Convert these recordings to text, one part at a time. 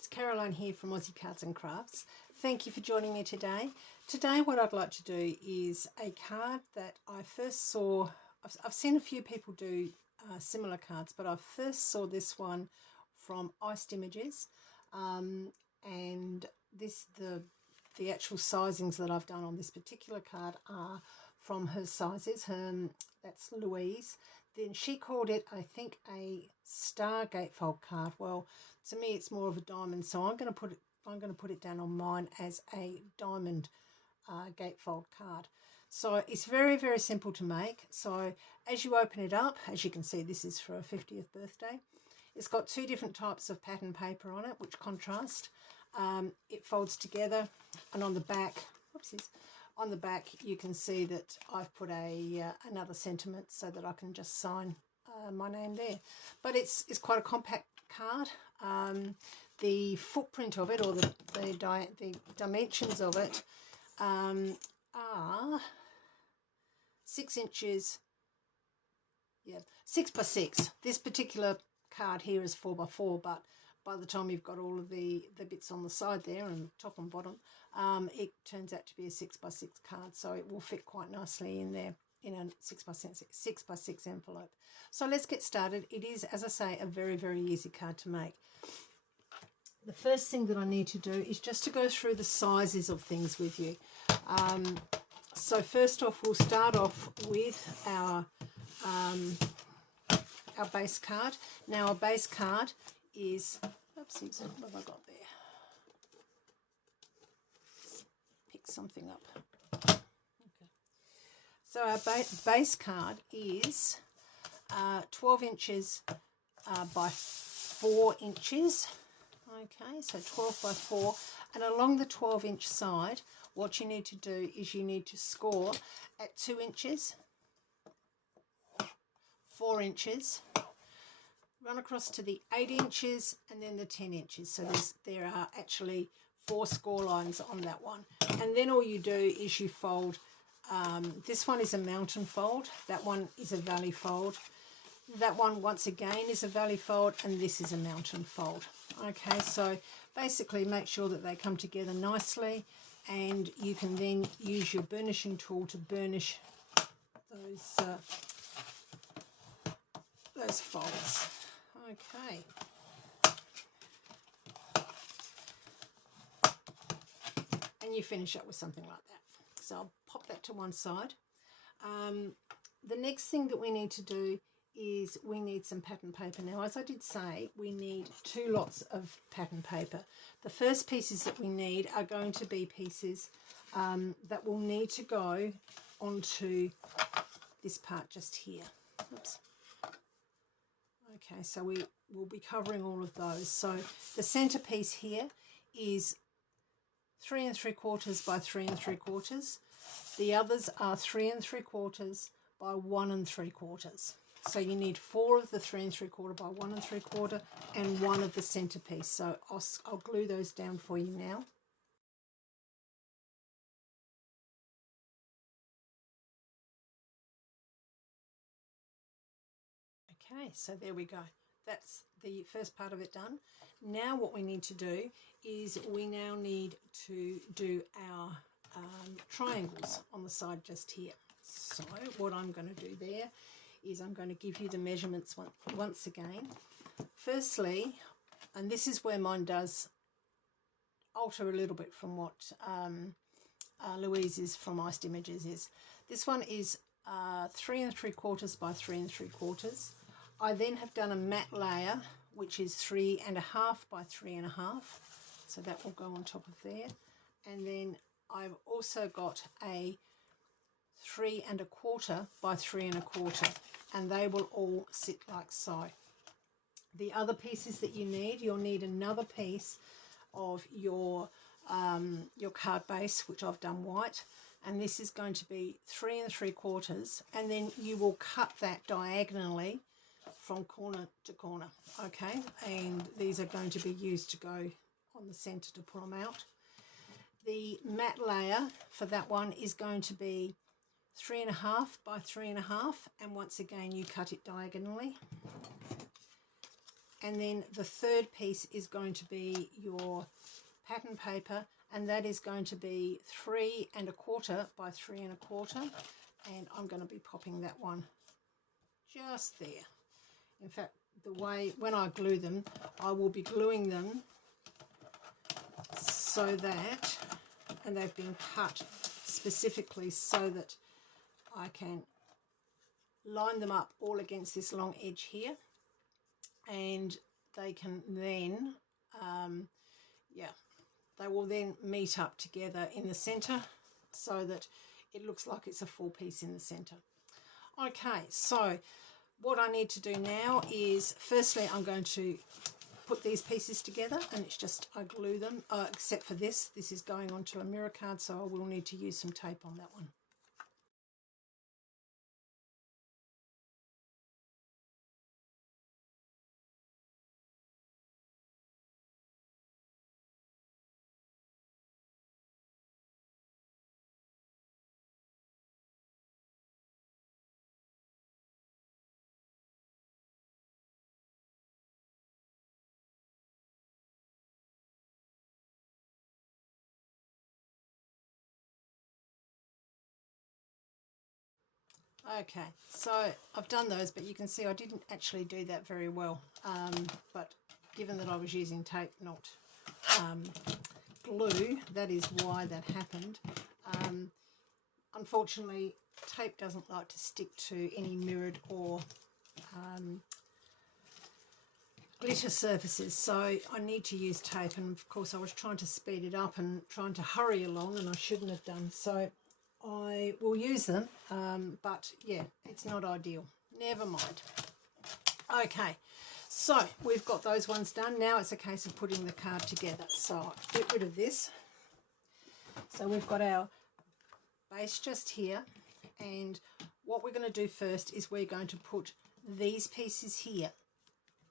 it's Caroline here from Aussie Cards and Crafts. Thank you for joining me today. Today what I'd like to do is a card that I first saw. I've seen a few people do similar cards, but I first saw this one from Iced Images, and the actual sizings that I've done on this particular card are from her sizes. That's Louise. Then she called it, I think, a star gatefold card. Well, to me it's more of a diamond, so I'm going to put it down on mine as a diamond gatefold card. So it's very, very simple to make. So as you open it up, as you can see, this is for a 50th birthday. It's got two different types of pattern paper on it, which contrast. It folds together, and on the back, whoopsies, on the back you can see that I've put another sentiment so that I can just sign my name there. But it's quite a compact card. The footprint of it, or the dimensions of it, are 6 inches. Yeah, 6 by 6. This particular card here is 4 by 4, but by the time you've got all of the bits on the side there and top and bottom, it turns out to be a 6 by 6 card, so it will fit quite nicely in there in a 6 by 6 envelope. So let's get started. It is, as I say, a very, very easy card to make. The first thing that I need to do is just to go through the sizes of things with you. So first off, we'll start off with our base card. Now, our base card is, oopsies, what have I got there? Pick something up. Okay. So our base card is 12 inches by 4 inches. Okay, so 12 by 4, and along the 12-inch side, what you need to do is you need to score at 2 inches, 4 inches, run across to the 8 inches, and then the 10 inches. So there are actually 4 score lines on that one. And then all you do is you fold. This one is a mountain fold. That one is a valley fold. That one, once again, is a valley fold, and this is a mountain fold. Okay, so basically make sure that they come together nicely, and you can then use your burnishing tool to burnish those folds. Okay. And you finish up with something like that. So I'll pop that to one side. The next thing that we need to do is we need some pattern paper. Now, as I did say, we need 2 lots of pattern paper. The first pieces that we need are going to be pieces that will need to go onto this part just here. Oops. Okay, so we will be covering all of those. So the centerpiece here is 3 3/4 by 3 3/4. The others are 3 3/4 by 1 3/4. So you need 4 of the 3 3/4 by 1 3/4 and 1 of the centerpiece. So I'll glue those down for you now. Okay, so there we go. That's the first part of it done. Now what we need to do is we now need to do our triangles on the side just here. So what I'm going to do there is I'm going to give you the measurements once again. Firstly, and this is where mine does alter a little bit from what Louise's from Iced Images is. This one is 3 3/4 by 3 3/4. I then have done a matte layer, which is 3 1/2 by 3 1/2. So that will go on top of there. And then I've also got a 3 1/4 by 3 1/4, and they will all sit like so. The other pieces that you'll need another piece of your card base, which I've done white, and this is going to be 3 3/4, and then you will cut that diagonally from corner to corner. Okay, and these are going to be used to go on the center to pull them out. The matte layer for that one is going to be 3 1/2 by 3 1/2, and once again you cut it diagonally. And then the third piece is going to be your pattern paper, and that is going to be 3 1/4 by 3 1/4, and I'm going to be popping that one just there. In fact, the way when I glue them, I will be gluing them so that, and they've been cut specifically so that I can line them up all against this long edge here, and they can then they will then meet up together in the center so that it looks like it's a full piece in the center. Okay, so what I need to do now is, firstly, I'm going to put these pieces together, and it's just I glue them, except for this is going onto a mirror card, so I will need to use some tape on that one. Okay, so I've done those, but you can see I didn't actually do that very well. But given that I was using tape, not glue, that is why that happened. Unfortunately, tape doesn't like to stick to any mirrored or glitter surfaces, so I need to use tape, and of course I was trying to speed it up and trying to hurry along, and I shouldn't have done so. I will use them, but yeah, it's not ideal. Never mind. Okay, so we've got those ones done. Now it's a case of putting the card together. So I'll get rid of this. So we've got our base just here, and what we're going to do first is we're going to put these pieces here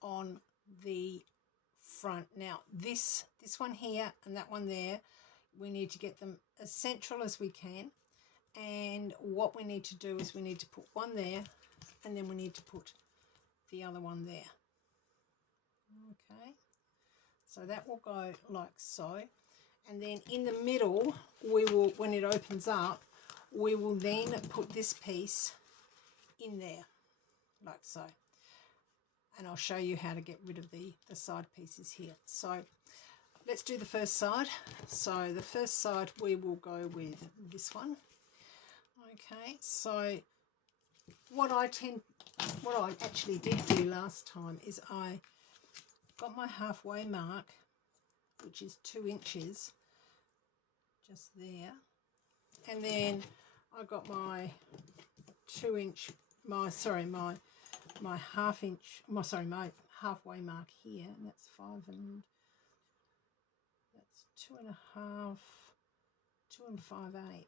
on the front. Now this one here and that one there, we need to get them as central as we can. And what we need to do is we need to put one there, and then we need to put the other one there. Okay, so that will go like so, and then in the middle we will, when it opens up, we will then put this piece in there like so, and I'll show you how to get rid of the side pieces here. So let's do the first side. So the first side we will go with this one. Okay, so what I actually did do last time is I got my halfway mark, which is 2 inches, just there, and then I got my 2 inch, my half inch, my halfway mark here, and that's 5 and that's 2 and 5/8.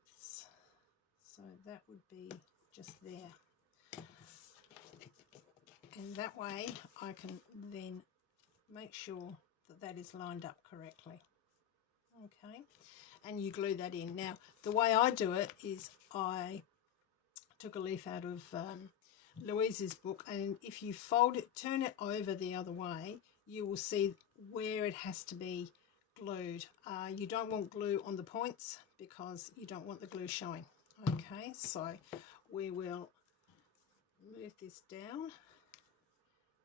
So that would be just there, and that way I can then make sure that that is lined up correctly. Okay, and you glue that in. Now the way I do it is I took a leaf out of Louise's book, and if you fold it, turn it over the other way, you will see where it has to be glued. You don't want glue on the points because you don't want the glue showing. Okay, so we will move this down,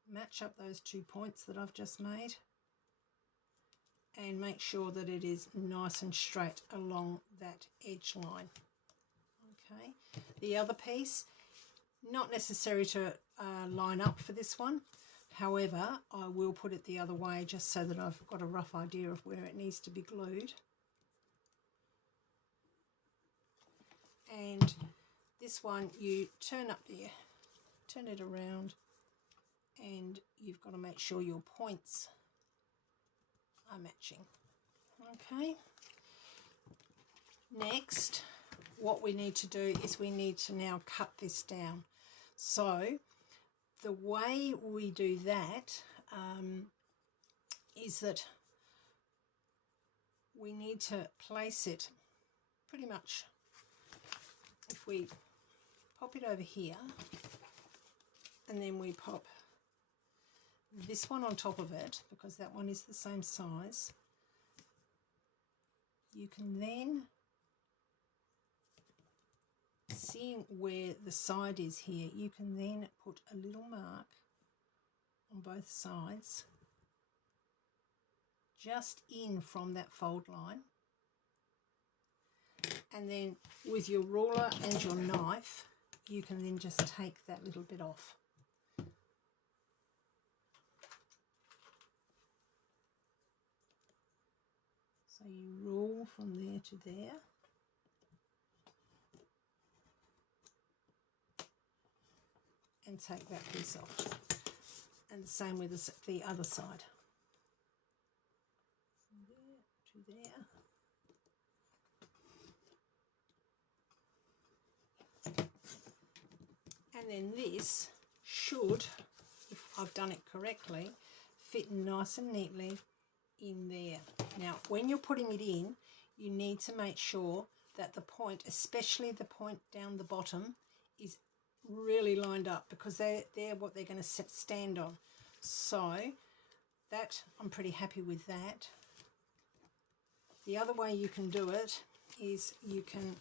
match up those 2 points that I've just made, and make sure that it is nice and straight along that edge line. Okay, the other piece, not necessary to line up for this one. However, I will put it the other way just so that I've got a rough idea of where it needs to be glued. And this one, you turn it around, and you've got to make sure your points are matching. Okay. Next, what we need to do is we need to now cut this down. So the way we do that is that we need to place it pretty much, if we pop it over here, and then we pop this one on top of it, because that one is the same size, you can then, seeing where the side is here, you can then put a little mark on both sides, just in from that fold line. And then with your ruler and your knife, you can then just take that little bit off. So you rule from there to there. And take that piece off. And the same with the other side. From there to there. And then this should, if I've done it correctly, fit nice and neatly in there. Now, when you're putting it in, you need to make sure that the point, especially the point down the bottom, is really lined up, because they're what they're going to stand on. So that, I'm pretty happy with that. The other way you can do it is you can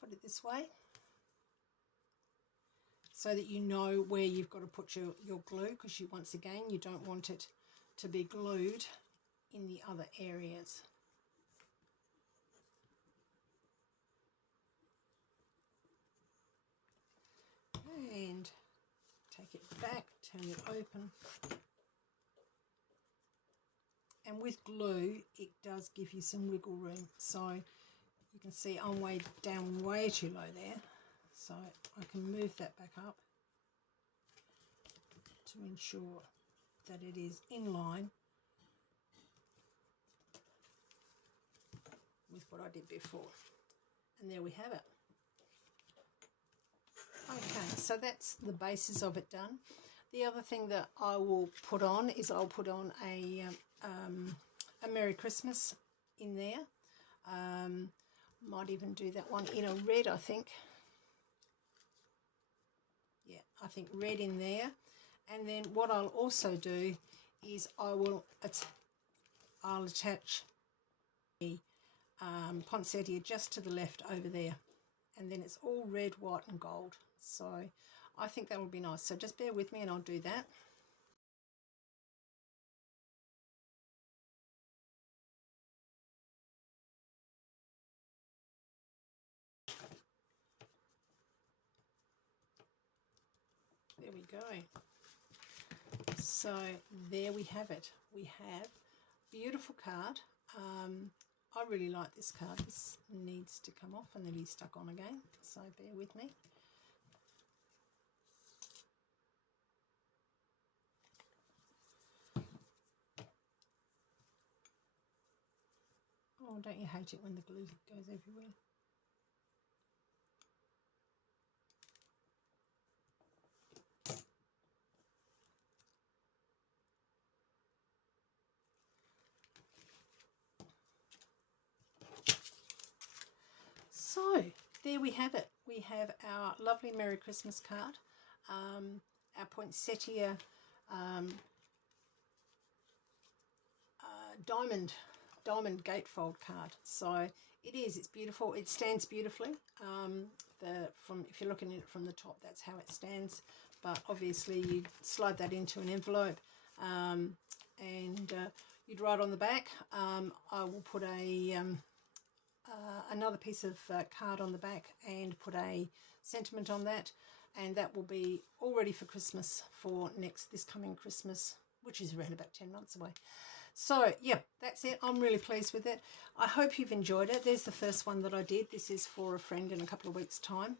put it this way, so that you know where you've got to put your glue, because you, once again, you don't want it to be glued in the other areas. And take it back, turn it open. And with glue, it does give you some wiggle room. So you can see I'm down way too low there. So I can move that back up to ensure that it is in line with what I did before. And there we have it. Okay, so that's the basis of it done. The other thing that I will put on is I'll put on a Merry Christmas in there. Might even do that one in a red, I think. Yeah, I think red in there. And then what I'll also do is I'll attach the poinsettia just to the left over there. And then it's all red, white and gold. So I think that will be nice. So just bear with me and I'll do that. There we go. So there we have it. We have a beautiful card. I really like this card. This needs to come off and then be stuck on again. So bear with me. Oh, don't you hate it when the glue goes everywhere? So there we have it. We have our lovely Merry Christmas card, our poinsettia diamond gatefold card. So it's beautiful. It stands beautifully. If you're looking at it from the top, that's how it stands. But obviously you slide that into an envelope, and you'd write on the back. I will put another piece of card on the back and put a sentiment on that, and that will be all ready for Christmas for this coming Christmas, which is around about 10 months away. So yeah, that's it. I'm really pleased with it. I hope you've enjoyed it. There's the first one that I did. This is for a friend in a couple of weeks' time.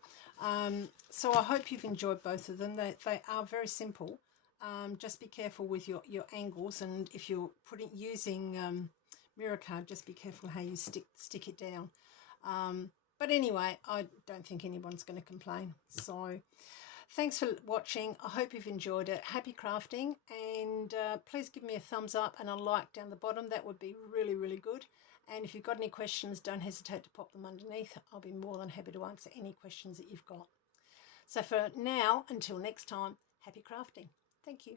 So I hope you've enjoyed both of them. They are very simple. Just be careful with your angles, and if you're using mirror card, just be careful how you stick it down. But anyway, I don't think anyone's going to complain. So thanks for watching. I hope you've enjoyed it. Happy crafting, and please give me a thumbs up and a like down the bottom. That would be really, really good. And if you've got any questions, don't hesitate to pop them underneath. I'll be more than happy to answer any questions that you've got. So for now, until next time, Happy crafting. Thank you.